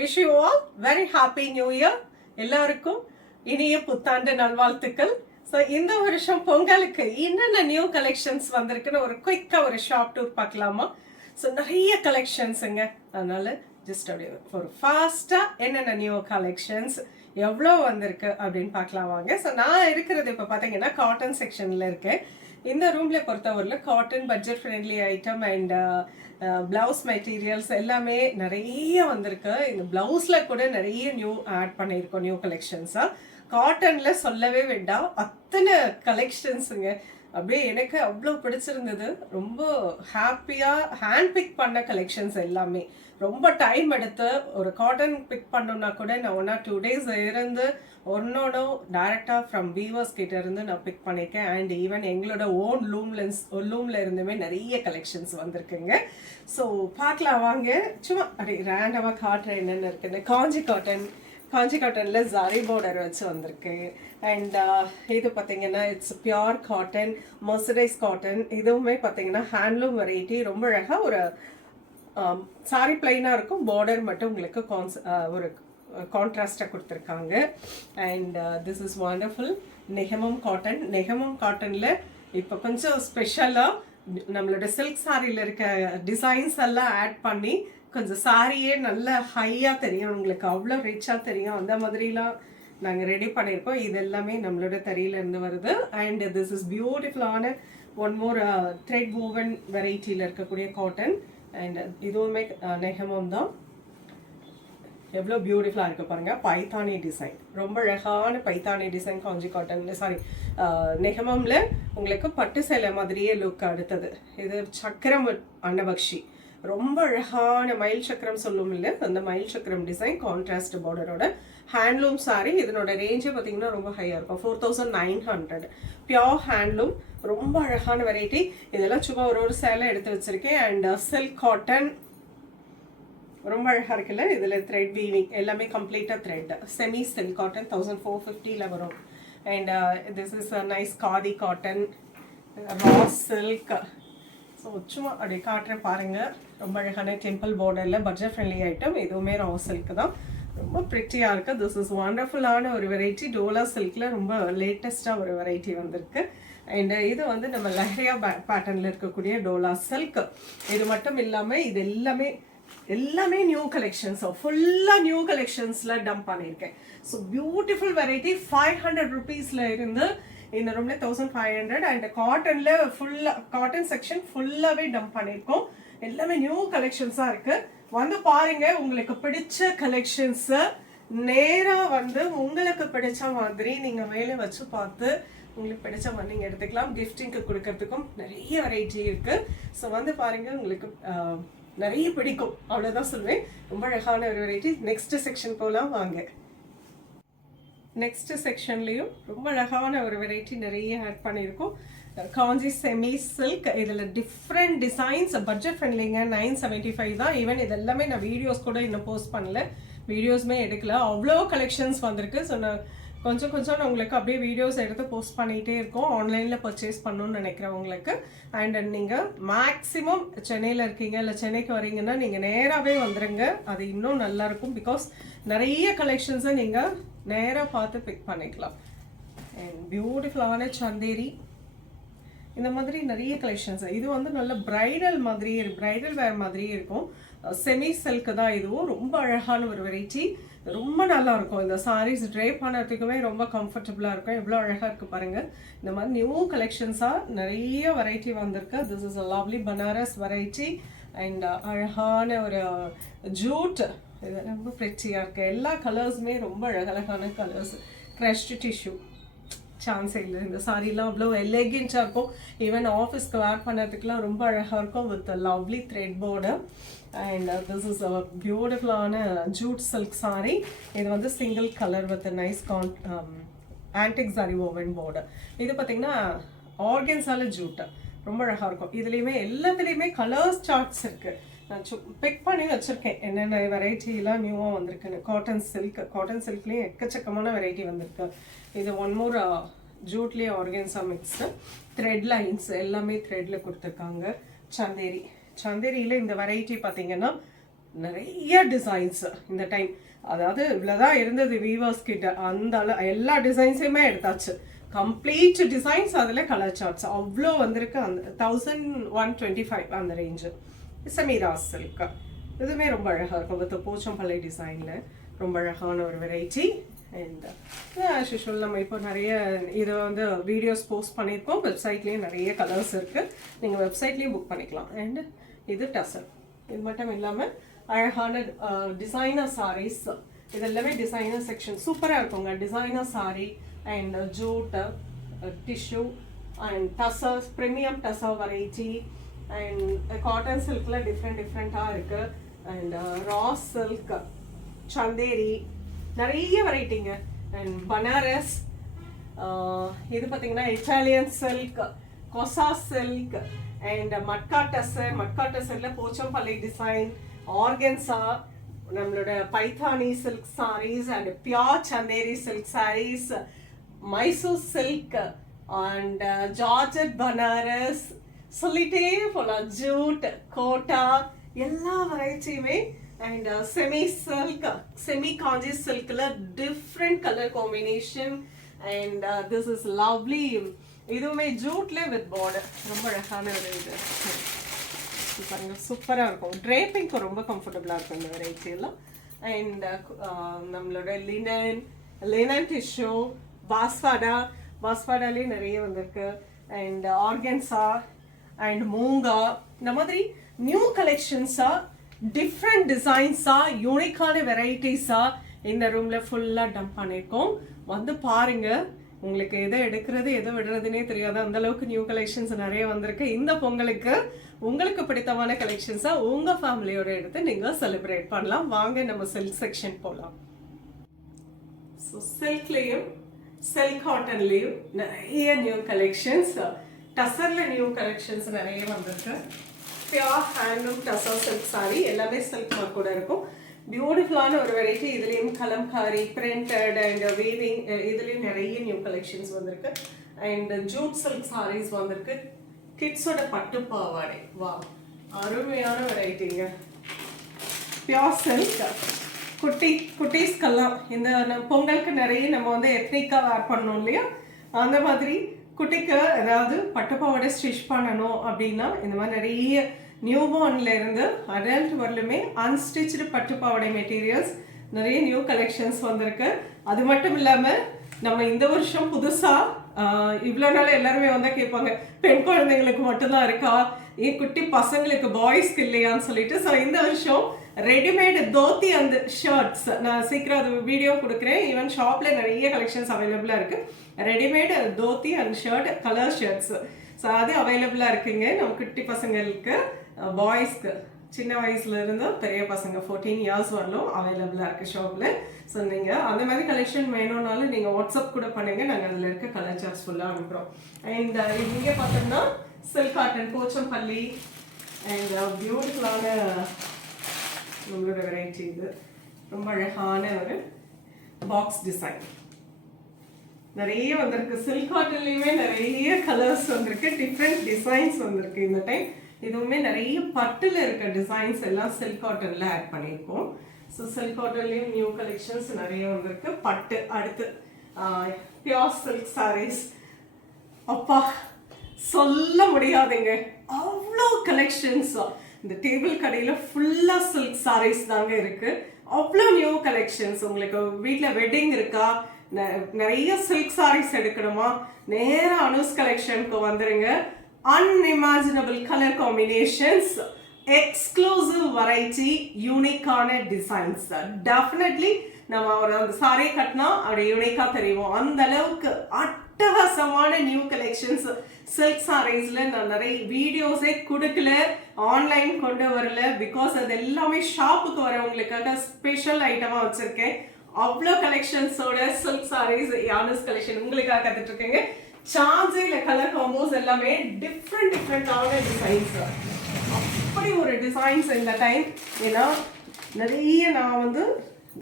Wish you all very happy new year. எல்லாருக்கும் இனிய புத்தாண்டு நல்வாழ்த்துக்கள். ஸோ இந்த வருஷம் பொங்கலுக்கு என்னென்ன நியூ கலெக்ஷன்ஸ் வந்திருக்குன்னு ஒரு குயிக்காக ஒரு ஷாப் டூர் பார்க்கலாமா? ஸோ நிறைய கலெக்ஷன்ஸுங்க, அதனால ஜஸ்ட் அப்படியே ஒரு ஃபாஸ்ட்டாக என்னென்ன நியூ கலெக்ஷன்ஸ் எவ்வளோ வந்திருக்கு அப்படின்னு பார்க்கலாம் வாங்க. ஸோ நான் இருக்கிறது இப்போ பார்த்தீங்கன்னா காட்டன் செக்ஷனில் இருக்கேன். இந்த ரூமில் பொறுத்தவரையில் cotton budget friendly item and blouse materials எல்லாமே நிறைய வந்திருக்கு. இந்த ப்ளவுஸில் கூட நிறைய நியூ ஆட் பண்ணியிருக்கோம், நியூ கலெக்ஷன்ஸாக. காட்டனில் சொல்லவே வேண்டாம், அத்தனை கலெக்ஷன்ஸுங்க. அப்படியே எனக்கு அவ்வளோ பிடிச்சிருந்தது. ரொம்ப ஹாப்பியாக ஹேண்ட் பிக் பண்ண கலெக்ஷன்ஸ் எல்லாமே. ரொம்ப டைம் எடுத்து ஒரு காட்டன் பிக் பண்ணோன்னா கூட நான் 1 or 2 days இருந்து ஒன்னொன்னும் டைரெக்டாக ஃப்ரம் வீவர்ஸ் கிட்ட இருந்து நான் பிக் பண்ணியிருக்கேன். அண்ட் ஈவன் எங்களோட ஓன் லூமில் இருந்துமே நிறைய கலெக்ஷன்ஸ் வந்திருக்குங்க. ஸோ பார்க்கலாம் வாங்க. சும்மா அப்படி ரேண்டமாக காட்டுறேன் என்னென்ன இருக்குன்னு. காஞ்சி காட்டனில் ஜரி பார்டர் வச்சு வந்திருக்கு. அண்ட் இது பார்த்தீங்கன்னா இட்ஸ் பியோர் காட்டன், மர்சரைஸ் காட்டன். இதுவுமே பார்த்தீங்கன்னா ஹேண்ட்லூம் வெரைட்டி. ரொம்ப அழகாக ஒரு சாரி பிளைனாக இருக்கும், பார்டர் மட்டும் உங்களுக்கு ஒரு கான்ட்ராஸ்டாக கொடுத்துருக்காங்க. அண்ட் திஸ் இஸ் வண்டர்ஃபுல் நெஹமம் காட்டன். நெஹமம் காட்டனில் இப்போ கொஞ்சம் ஸ்பெஷலாக நம்மளோட சில்க் சாரியில் இருக்க டிசைன்ஸ் எல்லாம் ஆட் பண்ணி கொஞ்சம் சாரியே நல்ல ஹையாக தெரியும், உங்களுக்கு அவ்வளோ ரிச்சாக தெரியும். அந்த மாதிரிலாம் நாங்கள் ரெடி பண்ணியிருக்கோம். இது எல்லாமே நம்மளோட தறியிலேருந்து வருது. அண்ட் திஸ் இஸ் பியூட்டிஃபுல்லான ஒன் மோர் த்ரெட் வூவன் வெரைட்டியில் இருக்கக்கூடிய காட்டன். அண்ட் இதுவுமே நெஹமம் தான். எவ்வளோ பியூட்டிஃபுல்லாக இருக்குது பாருங்கள். பைத்தானி டிசைன், ரொம்ப அழகான பைத்தானி டிசைன். காஞ்சி காட்டன் நெஹமமில் உங்களுக்கு பட்டு சேலை மாதிரியே லுக். அடுத்தது இது சக்கரம் அன்னபக்ஷி, ரொம்ப அழகான மயில் சக்கரம் சொல்லும் இல்லை, அந்த மயில் சக்கரம் டிசைன் கான்ட்ராஸ்ட் பார்டரோட ஹேண்ட்லூம் சாரி. இதனோட ரேஞ்சே பார்த்தீங்கன்னா ரொம்ப ஹையாக இருக்கும், 4900. பியோர் ஹேண்ட்லூம், ரொம்ப அழகான வெரைட்டி. இதெல்லாம் சும்மா ஒரு சேலை எடுத்து வச்சிருக்கேன். அண்ட் சில்க் காட்டன் ரொம்ப அழகாக இருக்குல்ல. இதில் த்ரெட் வீவிங் எல்லாமே கம்ப்ளீட்டாக த்ரெட். செமி சில்க் காட்டன் 1450 வரும். And this is a nice khadi cotton, raw silk. So சும்மா அப்படியே காட்டுறேன் பாருங்கள். ரொம்ப அழகான டெம்பிள் பார்டரில் பட்ஜெட் ஃப்ரெண்ட்லி ஐட்டம். எதுவுமே ரா சில்க் தான், ரொம்ப ப்ரிட்டியாக இருக்குது. திஸ் இஸ் வண்டர்ஃபுல்லான ஒரு வெரைட்டி. டோலா சில்கில் ரொம்ப லேட்டஸ்ட்டாக ஒரு வெரைட்டி வந்திருக்கு. அண்ட் இது வந்து நம்ம லஹரியா பேட்டர்னில் இருக்கக்கூடிய டோலா சில்க். இது மட்டும் இல்லாமல் இது எல்லாமே நியூ கலெக்ஷன்ஸ், ஃபுல்லாக நியூ கலெக்ஷன்ஸில் டம்ப் பண்ணியிருக்கேன். So beautiful variety. 500 rupeesல இருந்து இந்த ரூம்ல 1500. அண்ட் காட்டன்ல ஃபுல்லாக காட்டன் செக்ஷன் ஃபுல்லாகவே டம்ப் பண்ணியிருக்கோம். எல்லாமே நியூ கலெக்ஷன்ஸாக இருக்கு. வந்து பாருங்க, உங்களுக்கு பிடிச்ச கலெக்ஷன்ஸை நேராக வந்து உங்களுக்கு பிடிச்ச மாதிரி நீங்கள் மேலே வச்சு பார்த்து உங்களுக்கு பிடிச்ச மாதிரி நீங்கள் எடுத்துக்கலாம். கிஃப்டிங்க்கு கொடுக்கறதுக்கும் நிறைய வெரைட்டி இருக்கு. ஸோ வந்து பாருங்க, உங்களுக்கு நிறைய பிடிக்கும், அவ்வளோதான் சொல்லுவேன். ரொம்ப அழகான ஒரு வெரைட்டி. நெக்ஸ்ட் செக்ஷன் போகலாம் வாங்க. நெக்ஸ்ட் செக்ஷன்லேயும் ரொம்ப அழகான ஒரு வெரைட்டி நிறைய ஆட் பண்ணியிருக்கோம். காஞ்சி செமி சில்க். இதில் டிஃப்ரெண்ட் டிசைன்ஸ், பட்ஜெட் ஃப்ரெண்ட்லிங்க. 975 தான். ஈவன் இது எல்லாமே நான் வீடியோஸ் கூட இன்னும் போஸ்ட் பண்ணல, வீடியோஸுமே எடுக்கல. அவ்வளோ கலெக்ஷன்ஸ் வந்திருக்கு. ஸோ நான் கொஞ்சம் நான் உங்களுக்கு அப்படியே வீடியோஸ் எடுத்து போஸ்ட் பண்ணிகிட்டே இருக்கோம், ஆன்லைனில் பர்ச்சேஸ் பண்ணணும்னு நினைக்கிறவங்களுக்கு. அண்ட் நீங்கள் மேக்ஸிமம் சென்னையில் இருக்கீங்க இல்லை சென்னைக்கு வரீங்கன்னா நீங்கள் நேராகவே வந்துடுங்க, அது இன்னும் நல்லாயிருக்கும். பிகாஸ் நிறைய கலெக்ஷன்ஸை நீங்கள் நேராக பார்த்து பிக் பண்ணிக்கலாம். அண்ட் பியூட்டிஃபுல்லான சந்தேரி, இந்த மாதிரி நிறைய கலெக்ஷன்ஸ். இது வந்து நல்ல பிரைடல் மாதிரியே, பிரைடல் வேர் மாதிரியே இருக்கும். செமி சில்க் தான் இதுவும். ரொம்ப அழகான ஒரு வெரைட்டி, ரொம்ப நல்லா இருக்கும். இந்த சாரீஸ் ட்ரை பண்ணுறதுக்குமே ரொம்ப கம்ஃபர்டபுளாக இருக்கும். எவ்வளோ அழகாக இருக்குது பாருங்கள். இந்த மாதிரி நியூ கலெக்ஷன்ஸாக நிறைய வெரைட்டி வந்திருக்கு. This is a lovely Banaras variety. And அழகான ஒரு ஜூட், இது ரொம்ப ப்ரெட்டியாக இருக்குது. எல்லா கலர்ஸுமே ரொம்ப அழகழகான கலர்ஸ். க்ரஷ்டு டிஷ்யூ சான்ஸே இல்லை. இந்த சாரீலாம் அவ்வளோ எலெகென்ட்டாக இருக்கும். ஈவன் ஆஃபீஸ்க்கு வேர் பண்ணுறதுக்குலாம் ரொம்ப அழகாக இருக்கும் with lovely thread border. And this is a பியூட்டிஃபுல்லான ஜூட் சில்க் சாரி. இது வந்து single colour with nice antique sari woven border. இது பார்த்தீங்கன்னா ஆர்கன்ஸால ஜூட்டு, ரொம்ப அழகாக இருக்கும். இதுலேயுமே எல்லாத்துலேயுமே கலர்ஸ் சார்ட்ஸ் இருக்குது. நான் பிக் பண்ணி வச்சுருக்கேன் என்னென்ன வெரைட்டிலாம் நியூவாக வந்திருக்குன்னு. காட்டன் சில்க்லேயும் எக்கச்சக்கமான வெரைட்டி வந்திருக்கு. இது ஒன் மோர் ஜூட்லேயே ஆர்கன்ஸா மிக்ஸு. த்ரெட் லைன்ஸ் எல்லாமே த்ரெட்டில் கொடுத்துருக்காங்க. சந்தேரியில் இந்த வெரைட்டி பார்த்தீங்கன்னா நிறைய டிசைன்ஸ் இந்த டைம். அதாவது இவ்வளோதான் இருந்தது வீவர்ஸ் கிட்ட, அந்த எல்லா டிசைன்ஸையுமே எடுத்தாச்சு. கம்ப்ளீட் டிசைன்ஸ், அதில் கலர் சார்ட்ஸ் அவ்வளோ வந்திருக்கு. அந்த 1125 அந்த ரேஞ்சு. செமிராஸ் சில்க் இதுவுமே ரொம்ப அழகாக இருக்கும் வித் போச்சம்பள்ளி டிசைனில். ரொம்ப அழகான ஒரு வெரைட்டி. அண்ட் ஆஸ் யூஷுவல் நம்ம இப்போ நிறைய இதை வந்து வீடியோஸ் போஸ்ட் பண்ணியிருக்கோம். வெப்சைட்லேயும் நிறைய கலர்ஸ் இருக்குது, நீங்கள் வெப்சைட்லேயும் புக் பண்ணிக்கலாம். அண்டு இது டசர். இது மட்டும் இல்லாமல் அழகான டிசைனர் சாரீஸ். இது எல்லாமே டிசைனர் செக்ஷன் சூப்பராக இருக்குங்க. Designer sari and jute tissue and tussars, premium tussar variety. And cotton சில்கில் டிஃப்ரெண்ட்டாக இருக்குது. அண்ட் ரா சில்க், சந்தேரி, நிறைய வெரைட்டிங்க. அண்ட் பனாரஸ், இது பார்த்தீங்கன்னா Italian silk, Kosa silk and Matka டசரில் போச்சம்பள்ளி டிசைன், ஆர்கன்சா, நம்மளோட Paithani silk saris and pure Chanderi silk saris, Mysore silk and georgette Banaras, சொல்லிட்டே போகலாம். ஜூட், கோட்டா, எல்லா வெரைட்டியுமே. And semi silk, semi Kanchi சில்க்ல different colour combination. And this is lovely. இதுவுமே ஜூட்ல வித் பார்டர். ரொம்ப அழகான ஒரு இது பாருங்க, சூப்பராக இருக்கும். ட்ரேப்பிங்க்கு ரொம்ப கம்ஃபர்டபுளாக இருக்கும் இந்த வெரைட்டி எல்லாம். அண்ட் நம்மளோட லினன் டிஷ்யூ, பாஸ்வாடாலே நிறைய வந்திருக்கு. அண்ட் ஆர்கன்சா அண்ட் மூங்கா, இந்த மாதிரி நியூ கலெக்ஷன்ஸா, டிஃப்ரெண்ட் டிசைன்ஸா, யூனிக்கான வெரைட்டிஸா இந்த ரூம்ல ஃபுல்லா டம்ப் பண்ணியிருக்கோம். வந்து பாருங்க, உங்களுக்கு எதை எடுக்கிறது எதை விடுறதுனே தெரியாது, அந்த அளவுக்கு நியூ கலெக்ஷன்ஸ் நிறைய வந்திருக்கு. இந்த பொங்கலுக்கு உங்களுக்கு பிடித்தமான கலெக்ஷன்ஸா உங்க ஃபேமிலியோட எடுத்து நீங்க செலிப்ரேட் பண்ணலாம். வாங்க நம்ம சில்க் செக்ஷன் போகலாம். ஸோ சில்க்லேயும் சில்க் காட்டன்லேயும் நிறைய நியூ கலெக்ஷன்ஸ். டசர்ல நியூ கலெக்ஷன்ஸ் நிறைய வந்திருக்கு. Pure handloom tussar silk sorry, எல்லாமே சில்க் மார்க் கூட இருக்கும். பியூட்டிஃபுல்லான ஒரு வெரைட்டி. இதுலேயும் கலம்காரி, பிரிண்டட் அண்ட் வீவிங், இதுலேயும் நிறைய நியூ கலெக்ஷன்ஸ் வந்திருக்கு. அண்ட் ஜூட் சில்க் சாரீஸ் வந்திருக்கு. கிட்ஸோட பட்டு பாவாடை, வா, அருமையான வெரைட்டிங்க. பியோர் சில்க், குட்டீஸ்க்கெல்லாம் இந்த பொங்கலுக்கு நிறைய நம்ம வந்து எத்னிக்காக வேர் பண்ணணும் இல்லையா, அந்த மாதிரி குட்டிக்கு ஏதாவது பட்டுப்பாவோட ஸ்டிச் பண்ணணும் அப்படின்னா இந்த மாதிரி நிறைய நியூ பார்ன்ல இருந்து அடல்ட் வரலுமே அன்ஸ்டிச்சு பட்டுப்பாவடை மெட்டீரியல்ஸ் நிறைய நியூ கலெக்ஷன்ஸ் வந்திருக்கு. அது மட்டும் இல்லாமல் நம்ம இந்த வருஷம் புதுசாக இவ்வளோ நாள் எல்லாருமே வந்து கேட்பாங்க, பெண் குழந்தைங்களுக்கு மட்டும்தான் இருக்கா, ஏன் குட்டி பசங்களுக்கு பாய்ஸ்க்கு இல்லையான்னு சொல்லிட்டு. ஸோ இந்த வருஷம் ரெடிமேட் தோத்தி அந்த ஷர்ட்ஸ் நான் சீக்கிரம் அது வீடியோ கொடுக்குறேன். ஈவன் ஷாப்பில் நிறைய கலெக்ஷன்ஸ் அவைலபிளாக இருக்குது. Readymade dhoti and shirt, colour shirts, so அது அவைலபிளாக இருக்குங்க. நம்ம குட்டி பசங்களுக்கு, பாய்ஸ்க்கு, சின்ன வயசுலேருந்து பெரிய பசங்க 14 இயர்ஸ் வரலும் அவைலபிளாக இருக்குது ஷாப்பில். ஸோ நீங்கள் அந்த மாதிரி கலெக்ஷன் வேணும்னாலும் நீங்கள் வாட்ஸ்அப் கூட பண்ணுங்கள், நாங்கள் அதில் இருக்க கலர் சார்ட்ஸ் ஃபுல்லாக அனுப்புகிறோம். அண்ட் இங்கே பார்த்தோம்னா சில்க் காட்டன் போச்சம்பள்ளி அண்ட் பியூட்டிஃபுல்லான நம்மளோட வெரைட்டி. இது ரொம்ப அழகான ஒரு பாக்ஸ் டிசைன் நிறைய வந்திருக்கு. சில்க் காட்டன்லேயுமே நிறைய கலர்ஸ் வந்திருக்கு, டிஃப்ரெண்ட் டிசைன்ஸ் வந்திருக்கு இந்த டைம். இதுவுமே நிறைய பட்டில் இருக்க டிசைன்ஸ் எல்லாம் சில்க் காட்டனில் ஆட் பண்ணியிருக்கோம். ஸோ சில்க் காட்டன்லேயும் நியூ கலெக்ஷன்ஸ் நிறைய வந்திருக்கு. பட்டு, அடுத்து பியோர் சில்க் சாரீஸ், அப்பா சொல்ல முடியாதுங்க, அவ்வளோ கலெக்ஷன்ஸ். இந்த டேபிள் கடையில் ஃபுல்லாக சில்க் சாரீஸ் தாங்க இருக்குது. அவ்வளோ நியூ கலெக்ஷன்ஸ். உங்களுக்கு வீட்டில் வெட்டிங் இருக்கா, நிறைய சில்க் சாரீஸ் எடுக்கணுமா, நேராக அனுஸ் கலெக்ஷனுக்கு வந்துருங்க. Unimaginable colour combinations, exclusive variety, யூனிக்கான டிசைன்ஸ். டெஃபினெட்லி நம்ம ஒரு அந்த சாரீ கட்டினா அப்படி யூனிக்காக தெரியும். அந்த அளவுக்கு அட்டகாசமான நியூ கலெக்ஷன்ஸ் சில்க் சாரீஸ்ல நான் நிறைய வீடியோஸே கொடுக்கல, ஆன்லைன் கொண்டு வரல. பிகாஸ் அது எல்லாமே ஷாப்புக்கு வரவங்களுக்காக ஸ்பெஷல் ஐட்டமாக வச்சிருக்கேன். அவ்வளோ கலெக்ஷன்ஸோட சில்க் சாரீஸ் யானஸ் கலெக்ஷன் உங்களுக்காக கற்றுட்டு இருக்கேங்க. சார்ஜே இல்லை, கலர் காம்போஸ் எல்லாமே டிஃப்ரெண்டான டிசைன்ஸ். அப்படி ஒரு டிசைன்ஸ் இந்த டைம். ஏன்னா நிறைய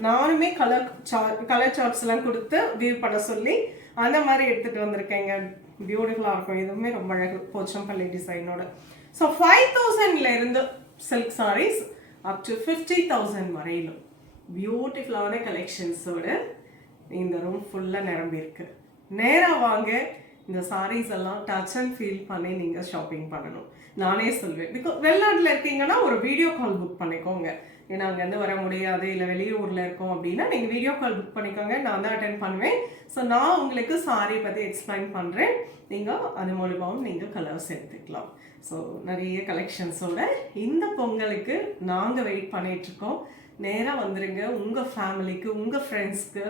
நானுமே கலர் சார்ட்ஸ்லாம் கொடுத்து வியூ பண்ண சொல்லி அந்த மாதிரி எடுத்துகிட்டு வந்திருக்கேங்க. பியூட்டிஃபுல்லாக இருக்கும். இதுவுமே ரொம்ப அழகு, போச்சம்பள்ளி டிசைனோட. ஸோ 5000 இருந்து சில்க் சாரீஸ் அப் டு 50,000 வரையிலும் பியூட்டிஃபுல்லான கலெக்ஷன்ஸோட இந்த ரூம் ஃபுல்லாக நிரம்பியிருக்கு. நேராக வாங்க, இந்த சாரீஸ் எல்லாம் டச் அண்ட் ஃபீல் பண்ணி நீங்கள் ஷாப்பிங் பண்ணணும். நானே சொல்வேன், பிகாஸ் வெளிநாட்டில் இருக்கீங்கன்னா ஒரு வீடியோ கால் புக் பண்ணிக்கோங்க. ஏன்னா அங்கேருந்து வர முடியாது, இல்லை வெளியூரில் இருக்கோம் அப்படின்னா நீங்கள் வீடியோ கால் புக் பண்ணிக்கோங்க, நான் தான் அட்டென்ட் பண்ணுவேன். ஸோ நான் உங்களுக்கு சாரி பற்றி எக்ஸ்பிளைன் பண்ணுறேன், நீங்கள் அது மூலமாகவும் நீங்கள் கலர்ஸ் எடுத்துக்கலாம். ஸோ நிறைய கலெக்ஷன்ஸோட இந்த பொங்கலுக்கு நாங்கள் வெயிட் பண்ணிகிட்ருக்கோம். நேராக வந்துடுங்க. உங்கள் ஃபேமிலிக்கு, உங்கள் ஃப்ரெண்ட்ஸ்க்கு,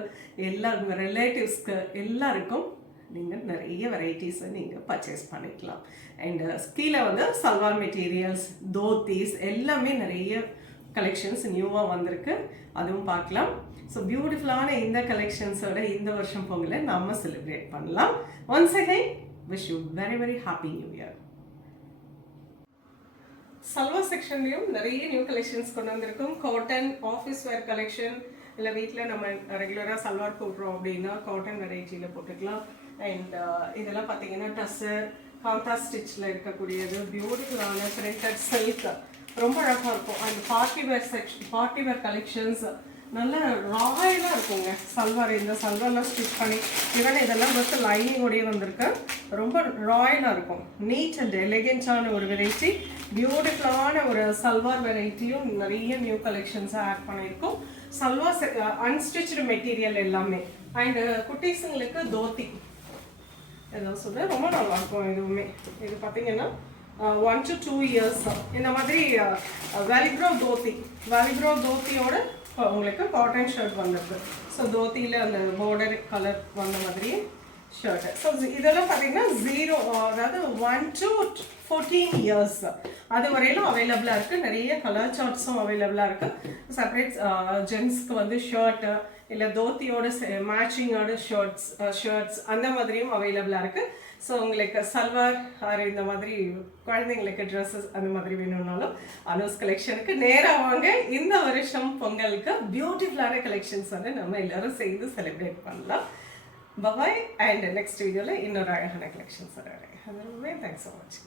எல்லா உங்கள் ரிலேட்டிவ்ஸ்க்கு எல்லாருக்கும் நீங்கள் நிறைய வெரைட்டிஸை நீங்கள் பர்ச்சேஸ் பண்ணிக்கலாம். அண்ட் கீழே வந்து சல்வார் மெட்டீரியல்ஸ், தோத்தீஸ் எல்லாமே நிறைய கலெக்ஷன்ஸ் நியூவாக வந்திருக்கு, அதுவும் பார்க்கலாம். ஸோ பியூட்டிஃபுல்லான இந்த கலெக்ஷன்ஸோட இந்த வருஷம் பொங்கலை நம்ம செலிப்ரேட் பண்ணலாம். Once again wish you very very happy new year. Salwar செக்ஷன்லையும் நிறைய நியூ கலெக்ஷன்ஸ் கொண்டு வந்திருக்கும். காட்டன் ஆஃபீஸ் வேர் கலெக்ஷன், இல்லை வீட்டில் நம்ம ரெகுலராக சல்வார் போடுறோம் அப்படின்னா காட்டன் வெரைட்டியில் போட்டுக்கலாம். அண்ட் இதெல்லாம் பார்த்தீங்கன்னா டஸ்ஸர் காந்தா ஸ்டிச்சில் இருக்கக்கூடியது பியூட்டிஃபுல்லான பிரிண்டட் சில்க், ரொம்ப அழகாக இருக்கும். அண்ட் பார்ட்டி வேர் கலெக்ஷன்ஸ் நல்ல ராயலாக இருக்குங்க. சல்வார், இந்த சல்வார்லாம் ஸ்டிச் பண்ணி ஈவன் இதெல்லாம் வித் லைனிங்கோடையே வந்திருக்கு. ரொம்ப ராயலாக இருக்கும். நீட் அண்ட் எலிகென்ட்டான ஒரு வெரைட்டி, பியூட்டிஃபுல்லான ஒரு சல்வார் வெரைட்டியும் நிறைய நியூ கலெக்ஷன்ஸாக ஆட் பண்ணியிருக்கோம். சல்வார் அன்ஸ்டிச்சு மெட்டீரியல் எல்லாமே. அண்டு குட்டீஸுங்களுக்கு தோத்தி எதாவது சொல்ல ரொம்ப நல்லாயிருக்கும். இதுவுமே இது பார்த்தீங்கன்னா 1 to 2 years இந்த மாதிரி வேலிப்ரோ தோத்தியோட உங்களுக்கு காட்டன் ஷர்ட் வந்திருக்கு. ஸோ தோத்தியில் அந்த பார்டர் கலர் வந்த மாதிரி ஷர்ட்டு. ஸோ இதெல்லாம் பார்த்தீங்கன்னா 0 அதாவது 1 to 14 years அது வரையிலும் அவைலபிளாக இருக்குது. நிறைய கலர் சார்ட்ஸும் அவைலபிளாக இருக்குது. செப்பரேட் ஜென்ஸ்க்கு வந்து ஷர்ட்டு இல்லை தோத்தியோட மேட்சிங்கோட ஷர்ட்ஸ் அந்த மாதிரியும் அவைலபிளாக இருக்குது. ஸோ உங்களுக்கு சல்வார் ஆர் இந்த மாதிரி குழந்தைங்களுக்கு ட்ரெஸ்ஸஸ் அந்த மாதிரி வேணும்னாலும் அனூஸ் கலெக்ஷனுக்கு நேராக வாங்க. இந்த வருஷம் பொங்கலுக்கு பியூட்டிஃபுல்லான கலெக்ஷன்ஸ் வந்து நம்ம எல்லோரும் சேர்ந்து செலிப்ரேட் பண்ணலாம். பாய். அண்ட் நெக்ஸ்ட் வீடியோவில் இன்னொரு அழகான கலெக்ஷன்ஸ் வரேன். அது ரொம்பவே தேங்க்ஸ் ஸோ மச்.